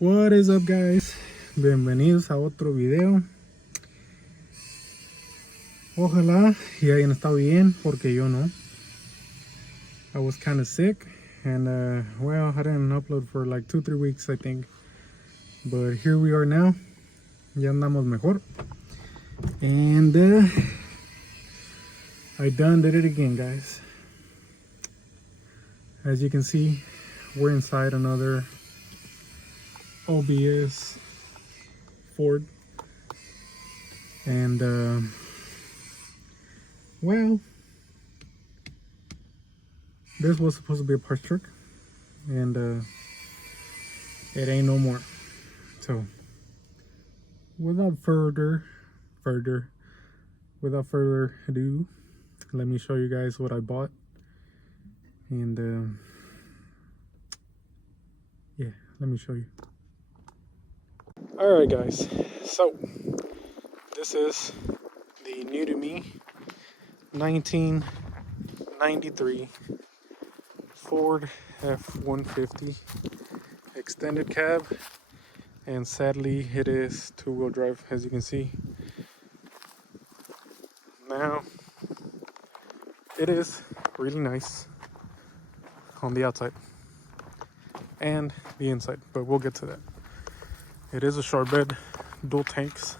What is up, guys? Bienvenidos a otro video. Ojalá y hayan estado bien, porque yo no. I was kind of sick, and well, I didn't upload for like 2-3 weeks, I think. But here we are now. Ya andamos mejor. And I done did it again, guys. As you can see, we're inside another OBS Ford, and well, this was supposed to be a parts truck, and it ain't no more. So without further ado, let me show you guys what I bought. And yeah, let me show you. Alright, guys, so this is the new to me 1993 Ford F150 extended cab, and sadly it is two-wheel drive, as you can see. Now it is really nice on the outside and the inside, but we'll get to that. It is a short bed, dual tanks.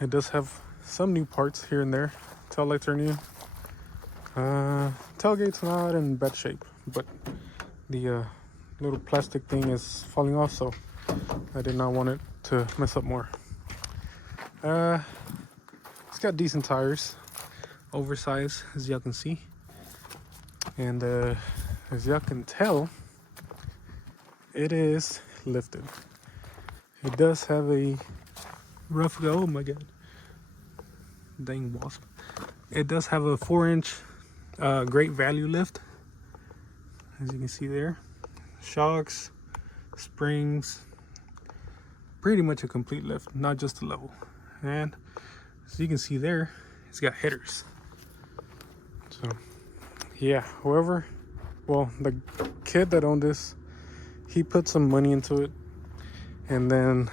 It does have some new parts here and there. Tail lights are new. Tailgate's not in bad shape, but the little plastic thing is falling off, so I did not want it to mess up more. It's got decent tires, oversized, as y'all can see. And as y'all can tell, it is lifted. It does have a rough go. Oh my god, dang wasp. It does have a 4-inch great value lift, as you can see there. Shocks, springs, pretty much a complete lift, not just a level. And as you can see there, it's got headers. So yeah, the kid that owned this, he put some money into it, and then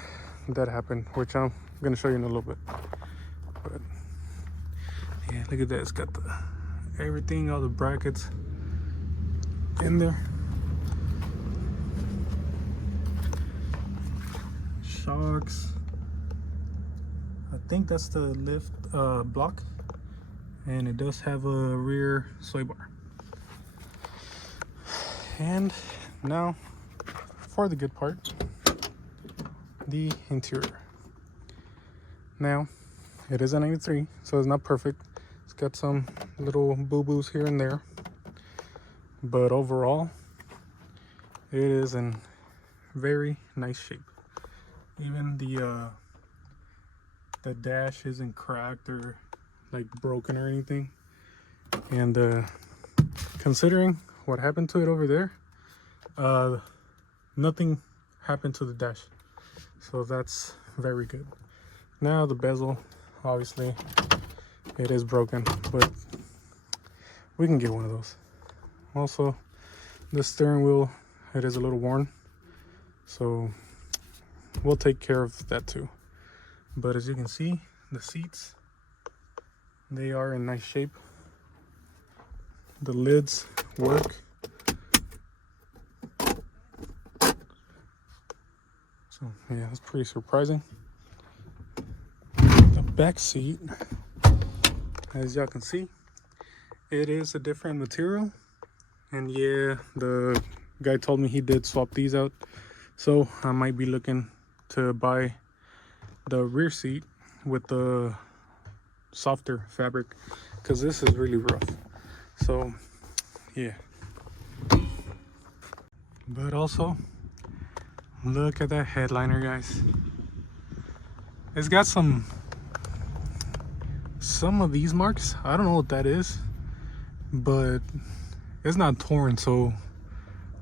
that happened, which I'm gonna show you in a little bit. But yeah, look at that. It's got everything, all the brackets in there. Shocks. I think that's the lift block, and it does have a rear sway bar. And now for the good part, the interior. Now it is a 93, so it's not perfect. It's got some little boo-boos here and there, but overall it is in very nice shape. Even the dash isn't cracked or like broken or anything. And considering what happened to it over there, nothing happened to the dash, so that's very good. Now the bezel, obviously it is broken, but we can get one of those. Also, the steering wheel, it is a little worn, so we'll take care of that too. But as you can see, the seats, they are in nice shape. The lids work. So yeah, that's pretty surprising. The back seat, as y'all can see, it is a different material. And yeah, the guy told me he did swap these out, so I might be looking to buy the rear seat with the softer fabric, because this is really rough. So yeah, but also look at that headliner, guys. It's got some of these marks. I don't know what that is, but it's not torn, so,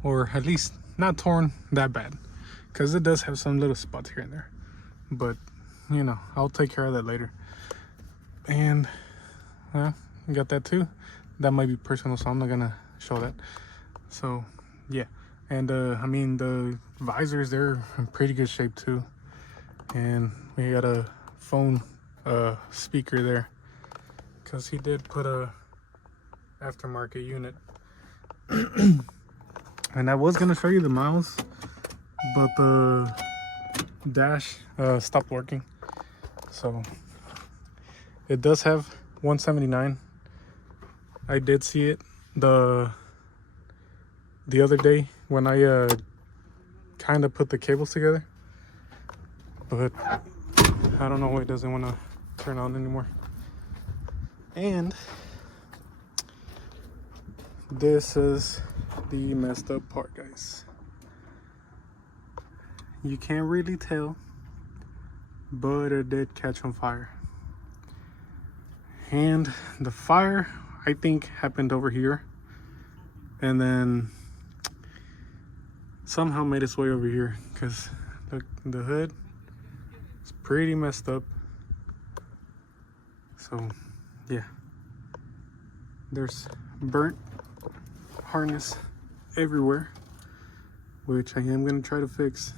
or at least not torn that bad, because it does have some little spots here and there, but you know, I'll take care of that later. And well, got that too. That might be personal, so I'm not gonna show that. So yeah, And I mean, the visors, they're in pretty good shape too. And we got a phone speaker there, because he did put a aftermarket unit. And I was gonna show you the miles, but the dash stopped working. So it does have 179. I did see it the other day when I kind of put the cables together, but I don't know, it doesn't want to turn on anymore. And this is the messed up part, guys. You can't really tell, but it did catch on fire. And the fire, I think, happened over here, and then somehow made its way over here, because look, the hood is pretty messed up. So yeah, there's burnt harness everywhere, which I am gonna try to fix,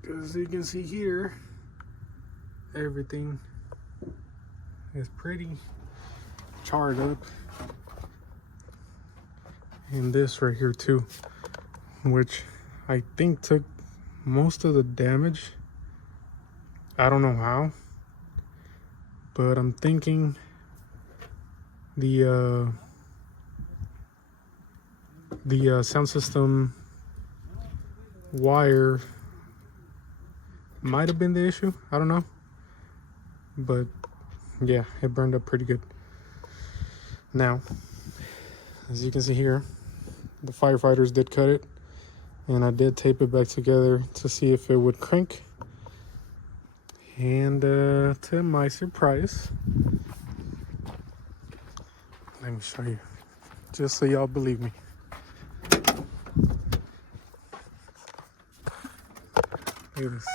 because you can see here everything is pretty charred up, and this right here too, which I think took most of the damage. I don't know how, but I'm thinking the sound system wire might have been the issue. I don't know, but yeah, it burned up pretty good. Now, as you can see here, the firefighters did cut it, and I did tape it back together to see if it would crank. And to my surprise, let me show you, just so y'all believe me. Look at this.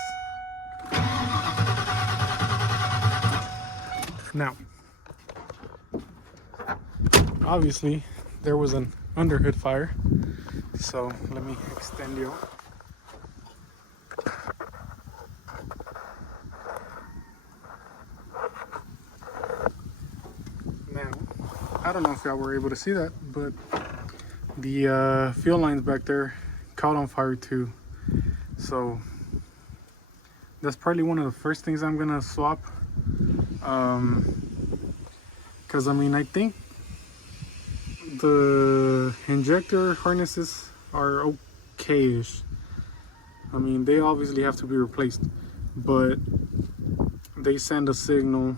Now, obviously, there was an underhood fire, so let me extend you. Now, I don't know if y'all were able to see that, but the fuel lines back there caught on fire too. So that's probably one of the first things I'm gonna swap, because I mean, I think the injector harnesses are okay-ish. I mean, they obviously have to be replaced, but they send a signal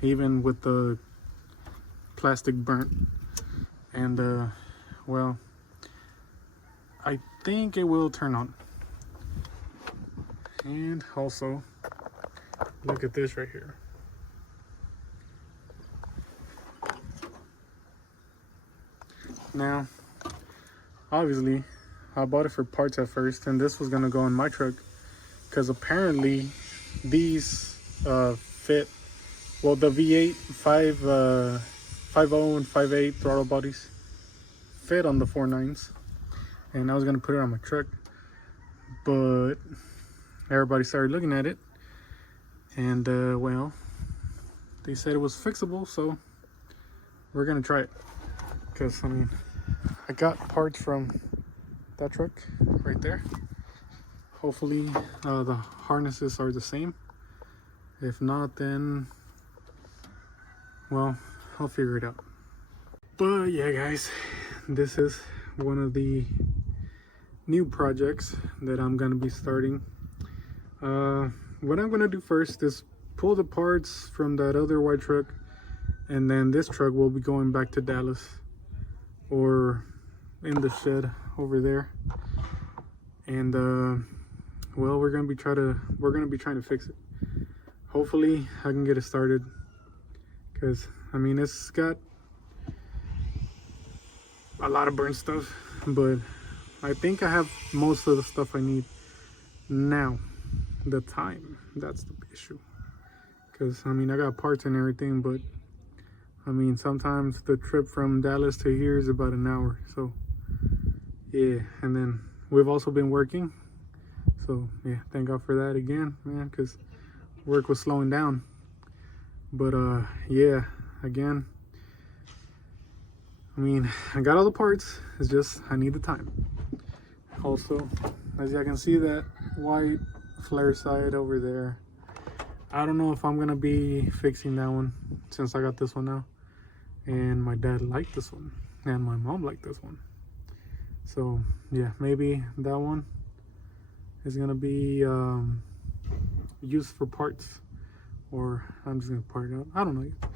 even with the plastic burnt. And well, I think it will turn on. And also, look at this right here. Now, obviously, I bought it for parts at first, and this was gonna go in my truck, because apparently these fit, well, the V8 5.0 and 5.8 throttle bodies fit on the 4.9s, and I was gonna put it on my truck, but everybody started looking at it, and well, they said it was fixable, so we're gonna try it. Because I mean, I got parts from that truck right there. Hopefully the harnesses are the same. If not, then well, I'll figure it out. But yeah, guys, this is one of the new projects that I'm gonna be starting. What I'm gonna do first is pull the parts from that other white truck, and then this truck will be going back to Dallas, or in the shed over there. And well, we're gonna be trying to fix it. Hopefully I can get it started, because I mean, it's got a lot of burnt stuff, but I think I have most of the stuff I need. Now, the time, that's the issue, because I mean, I got parts and everything, but I mean, sometimes the trip from Dallas to here is about an hour, so yeah, and then we've also been working. So yeah, thank God for that again, man, because work was slowing down. But yeah, again, I mean, I got all the parts. It's just I need the time. Also, as y'all can see, that white flare side over there, I don't know if I'm gonna be fixing that one since I got this one now. And my dad liked this one, and my mom liked this one. So yeah, maybe that one is gonna be used for parts, or I'm just gonna part it out. I don't know yet.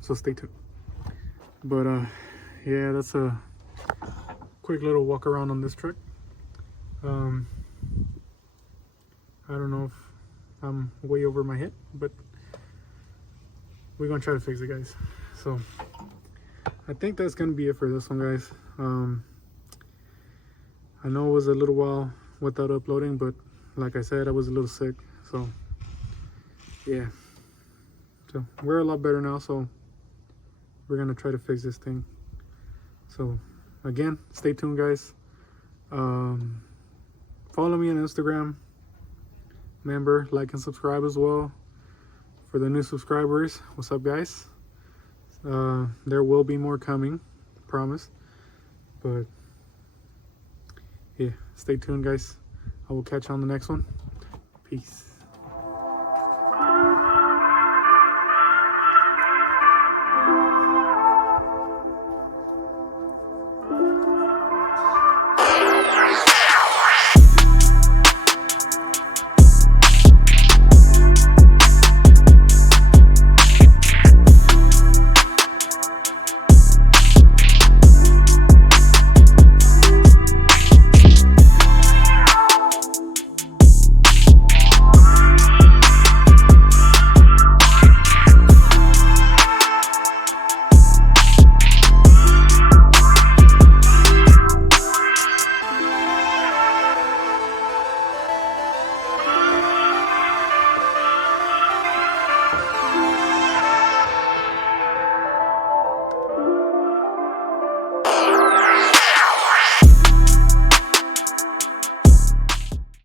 So stay tuned. But yeah, that's a quick little walk around on this truck. I don't know if I'm way over my head, but we're gonna try to fix it, guys. So I think that's gonna be it for this one, guys. I know it was a little while without uploading, but like I said, I was a little sick, so yeah. So we're a lot better now, so we're gonna try to fix this thing. So again, stay tuned, guys. Follow me on Instagram. Remember, like and subscribe as well. For the new subscribers, what's up, guys? There will be more coming, promise. But yeah, stay tuned, guys. I will catch you on the next one. Peace.